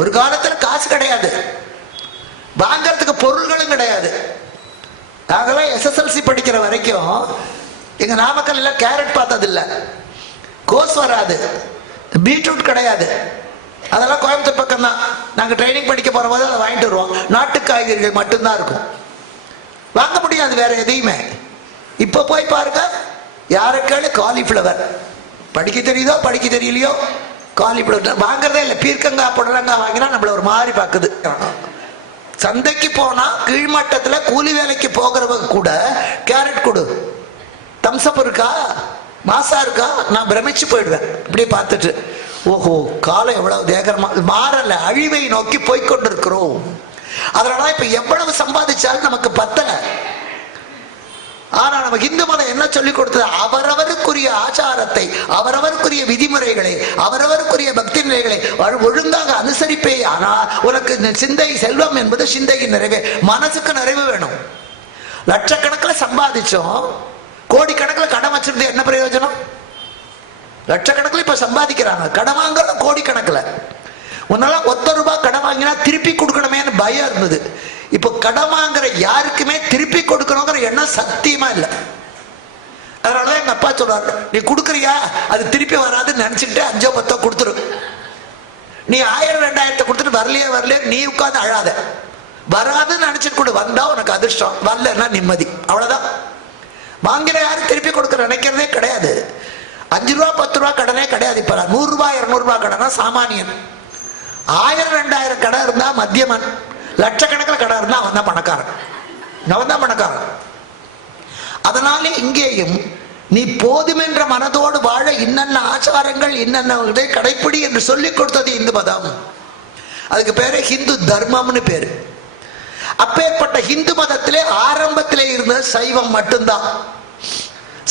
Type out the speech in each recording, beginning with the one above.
ஒரு காலத்துல காசு கிடையாது, வாங்கறதுக்கு பொருள்களும் கிடையாது. நாங்களாம் SSLC படிக்கிற வரைக்கும் எங்க நாமக்கல்ல கேரட் பார்த்தது இல்ல, கோஸ் வராது, பீட்ரூட் கிடையாது. அதெல்லாம் கோயம்புத்தூர் பக்கம் தான். நாங்க ட்ரைனிங் படிக்க போற போது அதை வாங்கிட்டு வருவோம். நாட்டு காய்கறிகள் மட்டும்தான் இருக்கும், வாங்க முடியாது வேற எதையுமே. இப்ப போய் பாருங்க, யாருக்கால காலிஃபிளவர் படிக்க தெரியுதோ படிக்க தெரியலையோ காலிஃபிளவர் வாங்குறதே இல்லை. பீர்க்கங்காய் புடலங்காய் வாங்கினா நம்மள ஒரு மாதிரி பாக்குது. சந்தைக்கு போனா கீழ்மட்டத்துல கூலி வேலைக்கு போகிறவங்க கூட கேரட் கொடு, தம்ஸ்அப் இருக்கா, மாசா இருக்கா, நான் பிரமிச்சு போயிடுவேன் இப்படியே பார்த்துட்டு. ஓஹோ, காலம் எவ்வளவு வேகமா மாறல, அழிவை நோக்கி போய்கொண்டிருக்கிறோம். அதனால இப்ப எவ்வளவு சம்பாதிச்சாலும் நமக்கு பத்தல. ஆனா நம்ம இந்து மதம் என்ன சொல்லி கொடுத்தது? அவரவருக்குரிய ஆச்சாரத்தை, அவரவருக்குரிய விதிமுறைகளை, அவரவருக்குரிய பக்தி நிலைகளை ஒழுங்காக அனுசரிப்பே. ஆனா உனக்கு சிந்தை செல்வம் என்பது சிந்தைக்கு நிறைவே, மனசுக்கு நிறைவு வேணும். லட்சக்கணக்கில் சம்பாதிச்சோம், கோடிக்கணக்கில் கடன் வச்சிருந்தே என்ன பிரயோஜனம்? லட்சக்கணக்கில் இப்ப சம்பாதிக்கிறாங்க, கடன் வாங்குறது கோடிக்கணக்கில். உன்னால ₹1 கடன் வாங்கினா திருப்பி கொடுக்கணுமேனு பயம் இருந்தது. இப்ப கடன் வாங்குற யாருக்குமே திருப்பி கொடுக்கணுங்கிற எண்ணம் சத்தியமா இல்லை. அதனாலதான் எங்க அப்பா சொல்றாரு, நீ கொடுக்குறியா அது திருப்பி வராதுன்னு நினைச்சுக்கிட்டு 5 or 10 கொடுத்துரு. நீ 1000 2000 கொடுத்துட்டு வரலையே நீ உட்காந்து அழாத. வராதுன்னு நினைச்சிட்டு கொடு, வந்தா உனக்கு அதிர்ஷ்டம், வரலன்னா நிம்மதி, அவ்வளவுதான். வாங்கிற யாரும் திருப்பி கொடுக்க நினைக்கிறதே கிடையாது. ₹5 10 கடனே கிடையாது. இப்ப ₹100 200 கடனா சாமானியன். 1000 2000 கடன் இருந்தா மத்தியமன், லட்சக்கணக்கில் கடன் இருந்தா அவன் தான் பணக்காரன், அவன் தான் பணக்காரன். அதனால இங்கேயும் நீ போதுமென்ற மனதோடு வாழ இன்னென்ன ஆச்சாரங்கள் இன்னென்ன கடைப்பிடி என்று சொல்லிக் கொடுத்தது இந்து மதம். அதுக்கு பேரு ஹிந்து தர்மம்னு பேரு. அப்பேற்பட்ட ஹிந்து மதத்திலே ஆரம்பத்திலே இருந்த சைவம் மட்டும்தான்.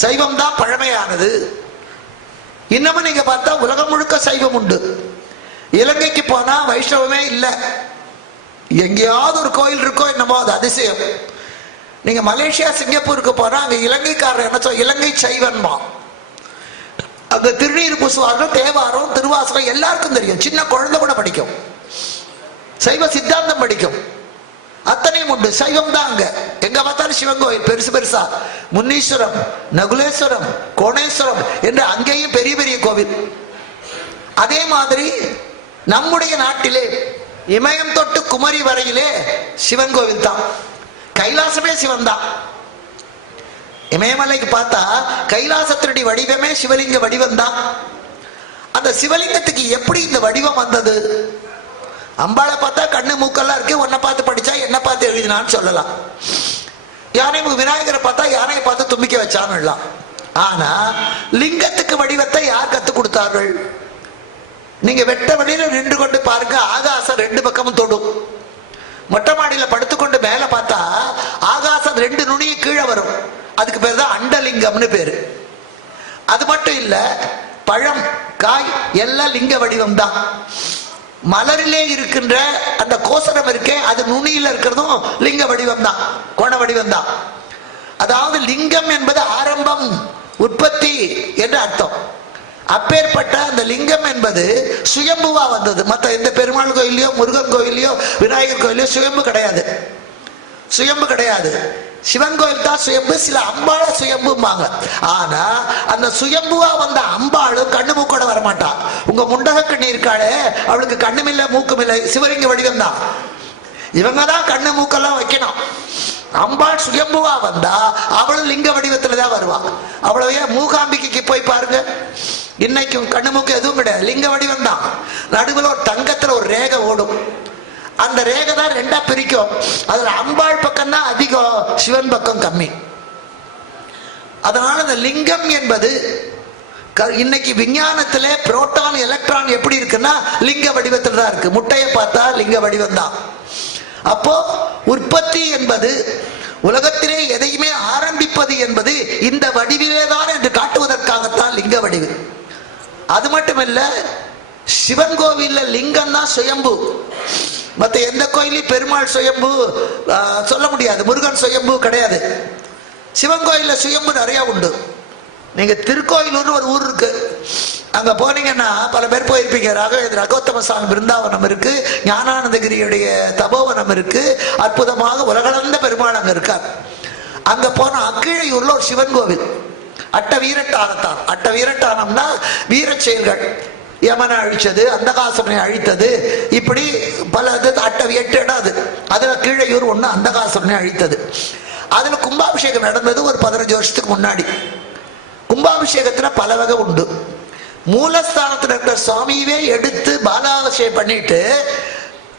சைவம் தான் பழமையானது. இன்னமும் நீங்க பார்த்தா உலகம் முழுக்க சைவம் உண்டு. இலங்கைக்கு போனா வைஷ்ணவமே இல்லை, எங்கேயாவது ஒரு கோயில் இருக்கோ என்னமோ, அது அதிசயம். நீங்க மலேசியா சிங்கப்பூருக்கு போனா அங்க இலங்கைக்காரர் என்ன சொல்ல, இலங்கை சைவன்மா. அங்க திருநீர் பூசுவார்கள், தேவாரம் திருவாசகம் எல்லாருக்கும் தெரியும், சின்ன குழந்தை கூட படிக்கும், சைவ சித்தாந்தம் படிக்கும், அத்தனையும் உண்டு. சைவம் தான் அங்க. எங்க பார்த்தாலும் சிவன் கோயில் பெருசு பெருசா, முன்னீஸ்வரம், நகுலேஸ்வரம், கோணேஸ்வரம் என்று அங்கேயும் பெரிய பெரிய கோவில். அதே மாதிரி நம்முடைய நாட்டிலே இமயம் தொட்டு குமரி வரையிலே சிவன் கோவில் தான். கைலாசமே சிவன் தான். இமயமலைக்கு பார்த்தா கைலாசத்தினுடைய வடிவமே சிவலிங்க வடிவம் தான். அந்த சிவலிங்கத்துக்கு எப்படி இந்த வடிவம் வந்தது? அம்பாளை பார்த்தா கண்ணு மூக்கெல்லாம் இருக்கு, உன்னை பார்த்து படிச்சா என்ன பார்த்து எழுதினான்னு சொல்லலாம். யானை விநாயகரை பார்த்தா யானையை பார்த்து தும்பிக்க வச்சான்னு. ஆனா லிங்கத்துக்கு வடிவத்தை யார் கத்து கொடுத்தார்கள்? நீங்க வெட்ட வழியில நின்று கொண்டு பாருங்க, ஆகாசம் 2 பக்கமும் தொடும். மொட்டை மாடியில படுத்துக்கொண்டு மேல பார்த்தா ஆகாசம் 2 நுனியும் கீழே வரும். அதுக்கு பேர் தான் அண்டலிங்கம்னு பேரு. அது மட்டும் இல்ல, பழம் காய் எல்லாம் லிங்க வடிவம் தான். மலரிலே இருக்கின்ற அந்த கோசரம் இருக்கே, அது நுனியில இருக்கிறதும் லிங்க வடிவம் தான், கோண வடிவம் தான். அதாவது லிங்கம் என்பது ஆரம்பம், உற்பத்தி என்று அர்த்தம். அப்பேற்பட்ட அந்த லிங்கம் என்பது சுயம்புவா வந்தது. மற்ற எந்த பெருமாள் கோயிலையோ முருகன் கோயிலையோ விநாயகர் கோயிலையோ சுயம்பு கிடையாது, சுயம்பு கிடையாது. சிவன் கோயில் தான் சுயம்பு, சில அம்பாள சுயம்பும்பாங்க. ஆனா அந்த சுயம்புவா வந்த அம்பாளும் கண்ணு மூக்கோட வரமாட்டா. உங்க முண்டக கண்ணி இருக்காளே, அவளுக்கு கண்ணும் இல்லை மூக்கும் இல்லை, சிவலிங்க வடிவம் தான். இவங்கதான் கண்ணு மூக்கெல்லாம் வைக்கணும். அம்பாள் சுயம்புவா வந்தா அவளும் லிங்க வடிவத்துலதான் வருவா. அவ்வளவே மூகாம்பிகைக்கு போய் பாருங்க, இன்னைக்கும் கண்ணு மூக்கு எதுவும் கிடையாது, லிங்க வடிவம் தான். நடுவில் ஒரு தங்கத்துல ஒரு ரேகை ஓடும், அந்த ரேகை தான் 2ஆ பிரிக்கும். அதுல அம்பாள் பக்கம் தான் அதிகம், சிவன் பக்கம் கம்மி. அதனால இந்த லிங்கம் என்பது இன்னைக்கு விஞ்ஞானத்திலே புரோட்டான் எலக்ட்ரான் எப்படி இருக்குன்னா லிங்க வடிவத்தில் தான் இருக்கு. முட்டையை பார்த்தா லிங்க வடிவம் தான். அப்போ உற்பத்தி என்பது, உலகத்திலே எதையுமே ஆரம்பிப்பது என்பது இந்த வடிவிலே தான் என்று காட்டுவதற்காகத்தான் லிங்க வடிவு. அது மட்டுமல்ல, சிவன் கோவில்ல லிங்கம் தான் சுயம்பு. மற்ற எந்த கோயிலையும் பெருமாள் சுயம்பு சொல்ல முடியாது, முருகன் சுயம்பு கிடையாது. சிவன் கோயில்ல சுயம்பு நிறைய உண்டு. நீங்க திருக்கோயிலூர்னு ஒரு ஊர் இருக்கு, அங்க போனீங்கன்னா பல பேர் போயிருப்பீங்க. ரகோத்தம சுவாமி பிருந்தாவனம் இருக்கு, ஞானானந்தகிரியுடைய தபோவனம் இருக்கு, அற்புதமாக உலகளந்த பெருமாள் அங்க இருக்கார். அங்க போனா கீழையூர்ல ஒரு சிவன் கோவில், அட்ட வீரட்டானத்தான். அட்ட வீரட்டானம்னா வீர செயல்கள், யமனை அழிச்சது, அந்தகாசுரனை அழித்தது, இப்படி பல அட்ட 8 இடம் அது. அதுல கீழையூர் ஒண்ணு அந்தகாசுரனை அழித்தது. அதுல கும்பாபிஷேகம் நடந்தது ஒரு 15 வருஷத்துக்கு முன்னாடி. கும்பாபிஷேகத்துல பல வகை உண்டு. மூலஸ்தானத்துல இருக்கிற சுவாமியவே எடுத்து பாலாபிஷேகம் பண்ணிட்டு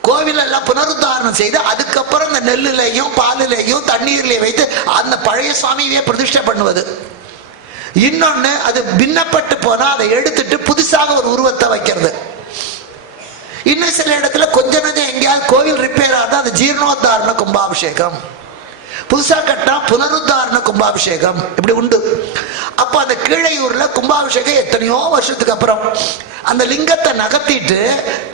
கோவில் எல்லாம் புனருத்தாரணம் செய்து அதுக்கப்புறம் இந்த நெல்லுலையும் பாலிலையும் தண்ணீர்லையும் வைத்து அந்த பழைய சுவாமியவே பிரதிஷ்டை பண்ணுவது. இன்னொன்னு, அது பின்னப்பட்டு போனா அதை எடுத்துட்டு புதுசாக ஒரு உருவத்தை வைக்கிறது. இன்னும் சில இடத்துல கொஞ்சம் எங்கேயாவது கோவில் ரிப்பேர் ஆகுது, அது ஜீர்ணோத்தாரண கும்பாபிஷேகம். புதுசா கட்டினா புனருத்தாரண கும்பாபிஷேகம், இப்படி உண்டு. அப்ப அந்த கீழையூர்ல கும்பாபிஷேகம் எத்தனையோ வருஷத்துக்கு அப்புறம் அந்த லிங்கத்தை நகர்த்திட்டு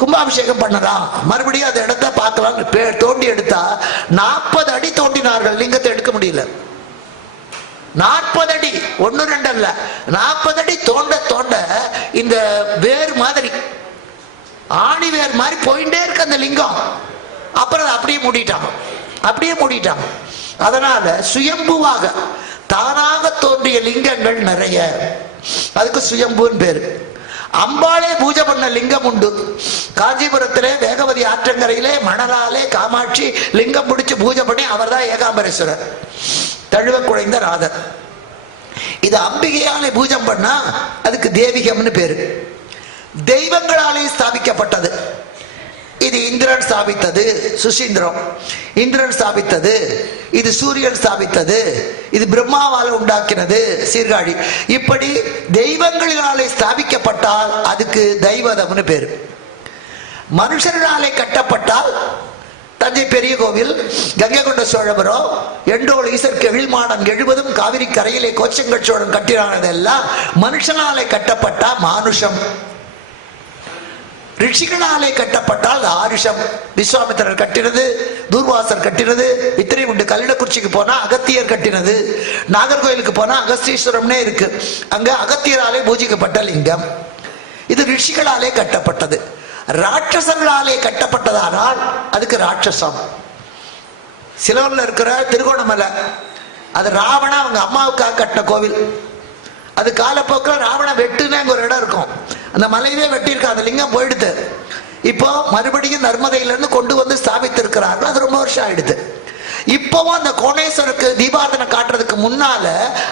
கும்பாபிஷேகம் பண்ணலாம். மறுபடியும் அந்த இடத்த பார்க்கலாம். தோண்டி எடுத்தா 40 அடி தோண்டினார்கள், லிங்கத்தை எடுக்க முடியல. 40 அடி, 1 2 அல்ல, 40 அடி தோண்ட தோண்ட இந்த வேர் மாதிரி, ஆணி வேர் மாதிரி போயிட்டே இருக்கு அந்த லிங்கம். அப்புறம் அப்படியே மூடிட்டாங்க. அதனால சுயம்புவாக தானாக தோன்றிய லிங்கங்கள் நிறைய, அதுக்கு சுயம்புன்னு பேரு. அம்பாளே பூஜை பண்ண லிங்கம் உண்டு. காஞ்சிபுரத்திலே வேகவதி ஆற்றங்கரையிலே மணலாலே காமாட்சி லிங்கம் பிடிச்சு பூஜை பண்ணி அவர் தான் ஏகாம்பரேஸ்வரர், தழுவ குழைந்த ராதர். இது அம்பிகையாலே பூஜை பண்ணா அதுக்கு தேவிகம்னு பேரு. தெய்வங்களாலே ஸ்தாபிக்கப்பட்டது. இது இந்திரன் ஸ்தாபித்தது, சுசீந்திரம் இந்திரன் ஸ்தாபித்தது. இது சூரியன் ஸ்தாபித்தது. இது பிரம்மாவால் உண்டாக்கினது, சீர்காழி. இப்படி தெய்வங்களினாலே ஸ்தாபிக்கப்பட்டால் அதுக்கு தெய்வதம்னு பேரு. மனுஷர்களாலே கட்டப்பட்டால் தஞ்சை பெரிய கோவில், கங்கை கொண்ட சோழபுரம், எண்டோல் ஈசர் கெழில்மாடம் 70 காவிரி கரையிலே கோச்சங்கட் சோழன் கட்டினானதெல்லாம் மனுஷனாலே கட்டப்பட்டா மானுஷம். ரிஷிகளாலே கட்டப்பட்டால் ஆருஷம். விஸ்வாமித்திரர் கட்டினது, தூர்வாசர் கட்டினது, இத்திரை உண்டு. கல்லிடக்குறிச்சிக்கு போனா அகத்தியர் கட்டினது, நாகர்கோயிலுக்கு போனா அகஸ்தீஸ்வரம்னே இருக்கு, அங்க அகத்தியராலே பூஜிக்கப்பட்ட லிங்கம். இது ரிஷிகளாலே கட்டப்பட்டது. ராட்சசர்களாலே கட்டப்பட்டதானால் அதுக்கு ராட்சசம். சிலவர்ல இருக்கிற திருகோணமலை, அது ராவண அவங்க அம்மாவுக்காக கட்டின கோவில். அது காலப்போக்கில் ராவண வெட்டுன்னு அங்க ஒரு இடம் இருக்கும், அந்த மலையவே வெட்டியிருக்க, அந்த லிங்கம் போயிடுது. இப்போ மறுபடியும் நர்மதையிலிருந்து கொண்டு வந்து ஸ்தாபித்து இருக்கிறார்கள். அது ரொம்ப வருஷம் ஆயிடுது. இப்பவும் அந்த கோணேஸ்வருக்கு தீபாரதனை காட்டுறதுக்கு முன்னால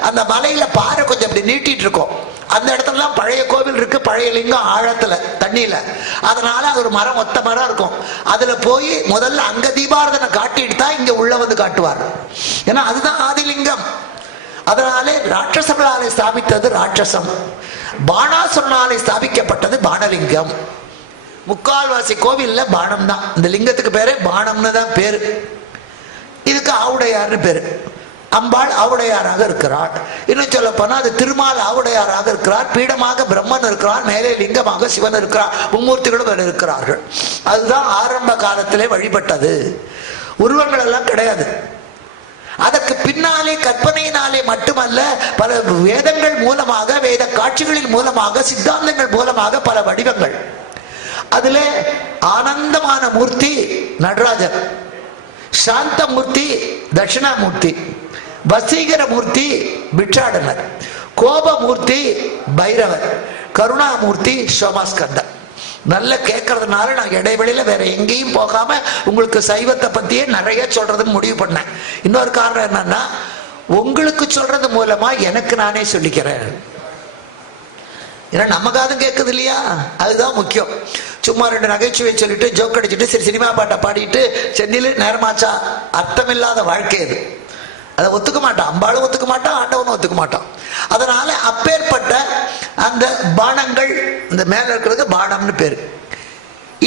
அந்த மலையில பாறை கொஞ்சம் அப்படி நீட்டிட்டு இருக்கும். அந்த இடத்துல பழைய கோவில் இருக்கு, பழைய லிங்கம் ஆழத்துல தண்ணியில. அதனால அது ஒரு மரம், ஒத்த மரம் இருக்கும். அதுல போய் முதல்ல அங்க தீபாரதனை காட்டிட்டு தான் இங்க உள்ள வந்து காட்டுவார். ஏன்னா அதுதான் ஆதிலிங்கம். அதனாலே ராட்சசர்களாலே ஸ்தாபித்தது ராட்சசம், பாணாசுரனாலே ஸ்தாபிக்கப்பட்டது பாணலிங்கம். முக்கால்வாசி கோவில்ல பானம் தான். இந்த லிங்கத்துக்கு பேரே பானம்னு தான் பேரு. இதுக்கு ஆவுடையார்னு பேரு. அம்பாள் ஆவுடையாராக இருக்கிறாள். இன்னும் சொல்ல போனா அது திருமால் ஆவுடையாராக இருக்கிறார். பீடமாக பிரம்மன் இருக்கிறார், மேலே லிங்கமாக சிவன் இருக்கிறார், மும்மூர்த்திகளும் இருக்கிறார்கள். அதுதான் ஆரம்ப காலத்திலே வழிபட்டது. உருவங்கள் எல்லாம் கிடையாது. அதற்கு பின்னாலே கற்பனையினாலே மட்டுமல்ல, பல வேதங்கள் மூலமாக, வேத காட்சிகளின் மூலமாக, சித்தாந்தங்கள் மூலமாக பல வடிவங்கள். அதுல ஆனந்தமான மூர்த்தி நடராஜர், சாந்த மூர்த்தி தட்சிணாமூர்த்தி, வசீகர மூர்த்தி பிட்சாடனர், கோபமூர்த்தி பைரவர், கருணாமூர்த்தி சோமாஸ்கந்தர். நல்ல கேட்கறதுனால நான் இடைவெளியில வேற எங்கேயும் போகாம உங்களுக்கு சைவத்தை பத்தியே நிறைய சொல்றதுன்னு முடிவு பண்ணேன். இன்னொரு காரணம் என்னன்னா, உங்களுக்கு சொல்றது மூலமா எனக்கு நானே சொல்லிக்கிறேன். ஏன்னா நம்ம காதும் கேட்குது இல்லையா, அதுதான் முக்கியம். சும்மா 2 நகைச்சுவை சொல்லிட்டு ஜோக் அடிச்சுட்டு சரி சினிமா பாட்டை பாடிட்டு சென்னையில நேரமாச்சா, அர்த்தமில்லாத வாழ்க்கை அது. அதை ஒத்துக்க மாட்டான், அம்பாளும் ஒத்துக்க மாட்டான், ஆண்டவனும் ஒத்துக்க மாட்டான். அதனால அப்பேற்பட்ட அந்த பானங்கள், இந்த மேல இருக்கிறது பானம்னு பேரு.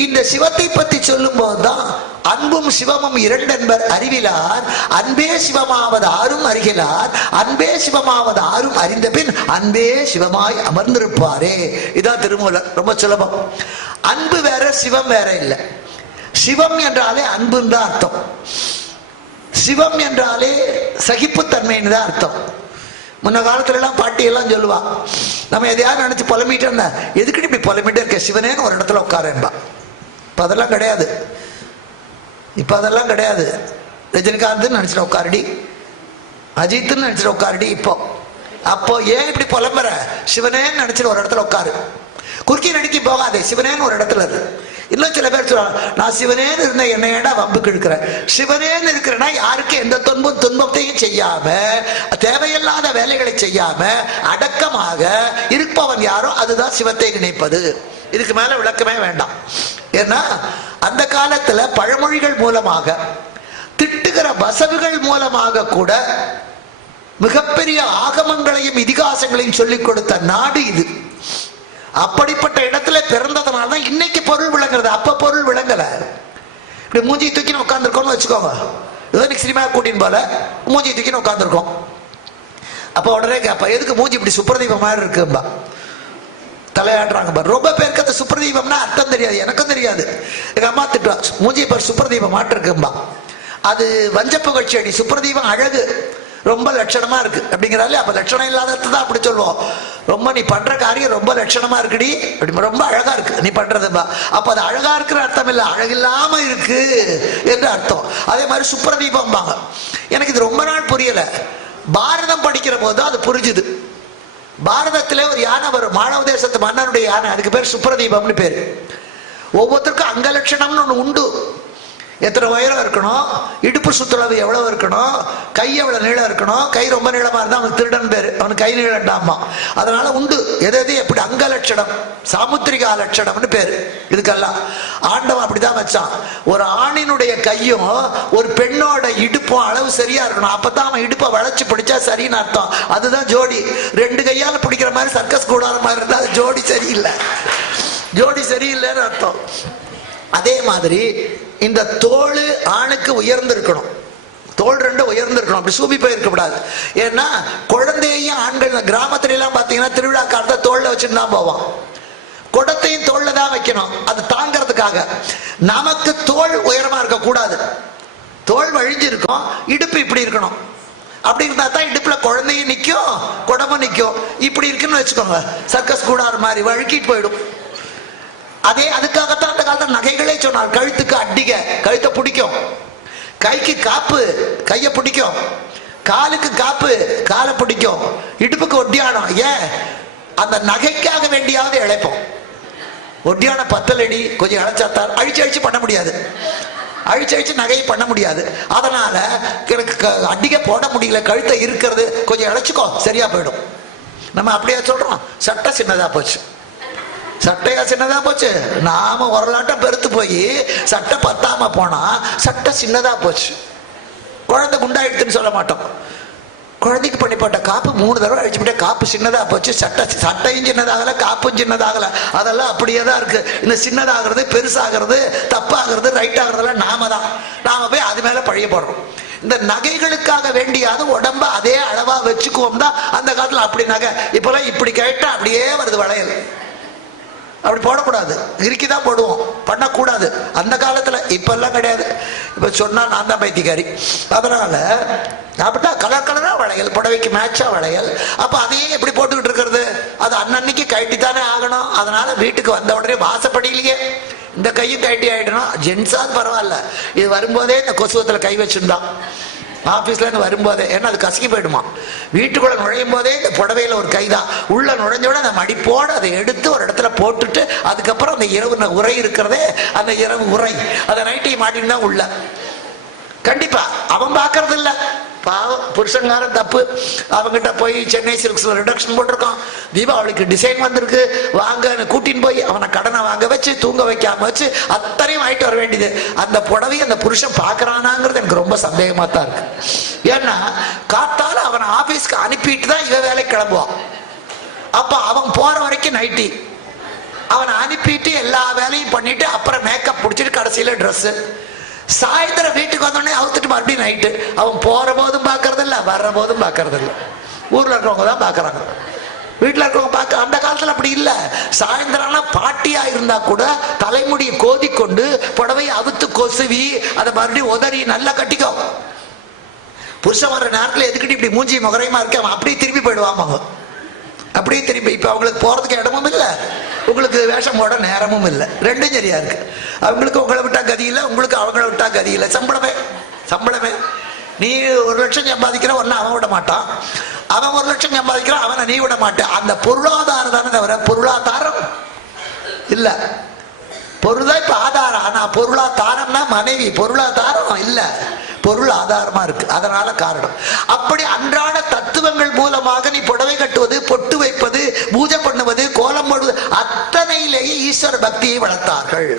இந்த சிவத்தை பத்தி சொல்லும் போதுதான் அன்பும் சிவமும் 2 என்பர் அறிவிலார், அன்பே சிவமாவது ஆறும் அறிகிறார், அன்பே சிவமாவது ஆறும் அறிந்த பின் அன்பே சிவமாய் அமர்ந்திருப்பாரே. இதான் திருமூலர். ரொம்ப சுலபம். அன்பு வேற, சிவம் வேற இல்லை. சிவம் என்றாலே அன்புன்னு தான் அர்த்தம். சிவம் என்றாலே சகிப்புத்தன்மைன்னு தான் அர்த்தம். முன்ன காலத்துல எல்லாம் பாட்டி எல்லாம் சொல்லுவா, நம்ம எதையாவது நினைச்சு புலம்பிட்டு இருந்தா எதுக்கிட்டு இப்படி புலம்பிட்டே இருக்க சிவனேன்னு ஒரு இடத்துல உட்காரேன்பா. இப்ப அதெல்லாம் கிடையாது. இப்ப அதெல்லாம் கிடையாது. ரஜினிகாந்த் நினைச்சிட உட்காரடி, அஜித்னு நினைச்சிட உட்காரடி. அப்போ ஏன் இப்படி புலம்புற? சிவனேன்னு நினைச்சிட்டு ஒரு இடத்துல உட்காரு. குறுக்கி நடிக்கி போகாதே, சிவனேன்னு ஒரு இடத்துல இரு. இன்னும் சில பேர் சொல்றாங்க, நான் சிவனேன்னு இருந்த என்ன ஏடா வம்புக்கு எடுக்கிறேன். சிவனேன்னு இருக்கிறேன்னா யாருக்கு எந்த துன்பத்தையும் செய்யாம, தேவையில்லாத வேலைகளை செய்யாம அடக்கமாக இருப்பவன் யாரோ அதுதான் சிவத்தை நினைப்பது. இதுக்கு மேல விளக்கமே வேண்டாம். ஏன்னா அந்த காலத்துல பழமொழிகள் மூலமாக, திட்டுகிற வசவுகள் மூலமாக கூட மிகப்பெரிய ஆகமங்களையும் இதிகாசங்களையும் சொல்லிக் கொடுத்த நாடு இது. அப்படிப்பட்ட இடத்துல பிறந்ததுனாலதான் இன்னைக்கு பொருள் விளங்குறது. அப்ப பொருள் விளங்கல. இப்படி மூஞ்சி தூக்கின்னு உட்காந்துருக்கோம்னு வச்சுக்கோங்க. ஏதோ சினிமா கூட்டின்னு போல மூஞ்சி தூக்கின்னு உட்காந்துருக்கோம். அப்ப உடனே கேப்ப, எதுக்கு மூஞ்சி இப்படி சுப்ரதீபம் மாதிரி இருக்கும்பா, தலையாடுறாங்க. ரொம்ப பேருக்கு அந்த சுப்ரதீபம்னா அர்த்தம் தெரியாது, எனக்கும் தெரியாது. எங்க அம்மா திட்டுவா, மூஞ்சி பாரு சுப்ரதீபம் மாட்டு இருக்கும்பா. அது வஞ்ச புகழ்ச்சி அடி. சுப்ரதீபம் அழகு, ரொம்ப லட்சணமா இருக்கு அப்படிங்கிறாலே. அப்ப லட்சணம் இல்லாததான் அப்படி சொல்லுவோம். ரொம்ப நீ பண்ற காரியம் ரொம்ப லட்சணமா இருக்குடி, அப்படி ரொம்ப அழகா இருக்கு நீ பண்றதுப்பா. அப்ப அது அழகா இருக்கிற அர்த்தம் இல்ல, அழகில்லாம இருக்கு என்று அர்த்தம். அதே மாதிரி சுப்ரதீபம் பாங்க. எனக்கு இது ரொம்ப நாள் புரியல. பாரதம் படிக்கிற போது அது புரிஞ்சுது. பாரதத்திலே ஒரு யானை வரும், மாளவ தேசத்து மன்னனுடைய யானை. அதுக்கு பேர் சுப்ரதீபம்னு பேரு. ஒவ்வொருத்தருக்கும் அங்க லட்சணம்னு ஒண்ணு உண்டு. எத்தனை உயரம் இருக்கணும், இடுப்பு சுற்றளவு எவ்வளவு இருக்கணும், கை எவ்வளவு நீளம் இருக்கணும். கை ரொம்ப நீளமா இருந்தா அவனுக்கு திருடன் பேரு, அவனுக்கு கை நீளண்டாமா. அதனால உண்டு எது எப்படி அங்க லட்சணம், சாமுத்திரிகா லட்சணம்னு பேரு இதுக்கெல்லாம். ஆண்டவன் அப்படிதான் வச்சான். ஒரு ஆணினுடைய கையும் ஒரு பெண்ணோட இடுப்பும் அளவு சரியா இருக்கணும். அப்பதான் அவன் இடுப்பை வளைச்சு பிடிச்சா சரின்னு அர்த்தம். அதுதான் ஜோடி. ரெண்டு கையால பிடிக்கிற மாதிரி சர்க்கஸ் கூடாத மாதிரி இருந்தா அது ஜோடி சரியில்லை, ஜோடி சரியில்லைன்னு அர்த்தம். அதே மாதிரி இந்த தோல் ஆணுக்கு உயர்ந்து இருக்கணும், தோல் ரெண்டு உயர்ந்து இருக்கணும், அப்படி சூப்பி போய் இருக்கக்கூடாது. ஏன்னா குழந்தையும் ஆண்கள் கிராமத்துல எல்லாம் பாத்தீங்கன்னா திருவிழா காலத்தை தோல்ல வச்சுட்டு தான் போவான். குடத்தையும் தோல்ல தான் வைக்கணும், அது தாங்கிறதுக்காக. நமக்கு தோல் உயரமா இருக்க கூடாது, தோல் வழிஞ்சு இருக்கும், இடுப்பு இப்படி இருக்கணும். அப்படி இருந்தா தான் இடுப்புல குழந்தையும் நிக்கும், குடமும் நிக்கும். இப்படி இருக்குன்னு வச்சுக்கோங்க, சர்க்கஸ் கூடாத மாதிரி வழுக்கிட்டு போயிடும். அதே அதுக்காகத்தான் அந்த காலத்துல நகைகளே சொன்னார். கழுத்துக்கு அடிக, கழுத்தை பிடிக்கும். கைக்கு காப்பு, கையை பிடிக்கும். காலுக்கு காப்பு, காலை பிடிக்கும். இடுப்புக்கு ஒட்டியானம். ஏன்? அந்த நகைக்காக வேண்டியாவது இழைப்போம். ஒட்டியான பத்தலடி கொஞ்சம் இழைச்சாத்தான், அழிச்சு பண்ண முடியாது, அழிச்சு நகையை பண்ண முடியாது. அதனால அடிக்க போட முடியல, கழுத்தை இருக்கிறது கொஞ்சம் இழைச்சுக்கோ, சரியா போயிடும். நம்ம அப்படியே சொல்றோம். சட்டை சின்னதா போச்சு, சட்டையா சின்னதா போச்சு. நாம வரலாட்டம் பெருத்து போய் சட்டை பத்தாம போனா சட்டை சின்னதா போச்சு. குழந்தை குண்டாயிடுதுன்னு சொல்ல மாட்டோம். குழந்தைக்கு பண்ணி போட்ட காப்பு 3 தடவை அழிச்சுட்டே காப்பு சின்னதா போச்சு. சட்டையும் சின்னதாகல, காப்பும் சின்னதாகல. அதெல்லாம் அப்படியே தான் இருக்கு. இந்த சின்னதாகிறது, பெருசாகிறது, தப்பாகிறது, ரைட் ஆகிறதெல்லாம் நாம போய் அது மேல பழிய போடுறோம். இந்த நகைகளுக்காக வேண்டியாவது உடம்ப அதே அளவா வச்சுக்குவோம் தான். அந்த காலத்துல அப்படி நகை. இப்பெல்லாம் இப்படி கேட்டா அப்படியே வருது வளையல். அப்படி போடக்கூடாது, இறுக்கிதான் போடுவோம், பண்ணக்கூடாது அந்த காலத்துல. இப்ப எல்லாம் கிடையாது. இப்ப சொன்னா நான் தான் பைத்தியக்காரி. அதனால அப்படின்னா கலர் கலரா வளையல், புடவைக்கு மேட்சா வளையல். அப்ப அதையே எப்படி போட்டுக்கிட்டு இருக்கிறது? அது அன்னன்னைக்கு கட்டித்தானே ஆகணும். அதனால வீட்டுக்கு வந்த உடனே வாசப்படியிலேயே இந்த கையும் கட்டி ஆயிடணும். ஜென்ஸாவது பரவாயில்ல, இது வரும்போதே இந்த கொசுவத்துல கை வச்சுருந்தான் ஆபீஸ்ல இருந்து வரும்போதே. ஏன்னா அது கசக்கி போயிடுமா. வீட்டுக்குள்ள நுழையும் போதே இந்த புடவையில ஒரு கைதான். உள்ள நுழைஞ்சோட அந்த மடிப்போட அதை எடுத்து ஒரு இடத்துல போட்டுட்டு, அதுக்கப்புறம் அந்த இரவு உரை இருக்கிறதே, அந்த இரவு உரை அதை நைட்டை மாட்டின்னு தான் உள்ள. கண்டிப்பா அவன் பாக்குறது இல்ல, பாவம் புருஷங்காரன் தப்பு. அவங்கிட்ட போய் சென்னை சில்க்ஸ்ல ரிடக்ஷன் போட்டிருக்கான், தீபாவளிக்கு டிசைன் வந்திருக்கு, வாங்க கூட்டின்னு போய் அவனை கடனை வாங்க வச்சு, தூங்க வைக்காம வச்சு அத்தனையும் வாங்கிட்டு வர வேண்டியது. அந்த புடவை அந்த புருஷன் பாக்குறானாங்கிறது எனக்கு ரொம்ப சந்தேகமா தான் இருக்கு. ஏன்னா காத்தால அவனை ஆபீஸ்க்கு அனுப்பிட்டு தான் இவன் வேலைக்கு கிளம்புவான். அப்ப அவன் போற வரைக்கும் நைட்டி, அவனை அனுப்பிட்டு எல்லா வேலையும் பண்ணிட்டு அப்புறம் மேக்கப் பிடிச்சிட்டு கடைசியில ட்ரெஸ். சாயந்தரம் வீட்டுக்கு வந்தோடனே அவுத்துட்டு மறுபடியும் நைட்டு. அவன் போற போதும் பாக்குறது இல்ல, வர்ற போதும் பாக்குறது இல்ல. ஊர்ல இருக்கிறவங்க தான் பாக்குறாங்க, வீட்டுல இருக்கிறவங்க பார்க்க. அந்த காலத்துல அப்படி இல்ல. சாயந்தரம் பாட்டியா இருந்தா கூட தலைமுடியை கோதிக்கொண்டு புடவையை அவுத்து கொசுவி அதை மறுபடியும் உதறி நல்லா கட்டிக்கோ. புருஷன் வர்ற நேரத்துல எதுக்கிட்டு இப்படி மூஞ்சி முகரையுமா இருக்க, அவன் அப்படியே திரும்பி போயிடுவான். அப்படியே திரும்பி இப்ப அவங்களுக்கு போறதுக்கு இடமும் இல்லை, உங்களுக்கு வேஷம் போட நேரமும் இல்லை. ரெண்டும் சரியா இருக்கு. அவங்களுக்கு உங்களை விட்டா கதி இல்லை, உங்களுக்கு அவங்கள விட்டா கதி இல்லை. சம்பளமே நீ 1 லட்சம் சம்பாதிக்கிற ஒன்னு அவன் விட மாட்டான், அவன் 1 லட்சம் சம்பாதிக்கிறான் அவனை நீ விட மாட்டான். அந்த பொருளாதாரம் தானே தவிர பொருளாதாரம் இல்ல. பொருள்தான் இப்ப ஆதாரம். ஆனா பொருளாதாரம்னா மனைவி, பொருளாதாரம் இல்ல, பொருள் ஆதாரமா இருக்கு. அதனால காரணம். அப்படி அன்றாட தத்துவங்கள் மூலமாக நீ புடவை கட்டுவது, பொட்டு வைப்பது, பூஜை பண்ணுவது, கோலம் போடுவது, அத்தனையிலேயே ஈஸ்வர பக்தியை வளர்த்தார்கள்.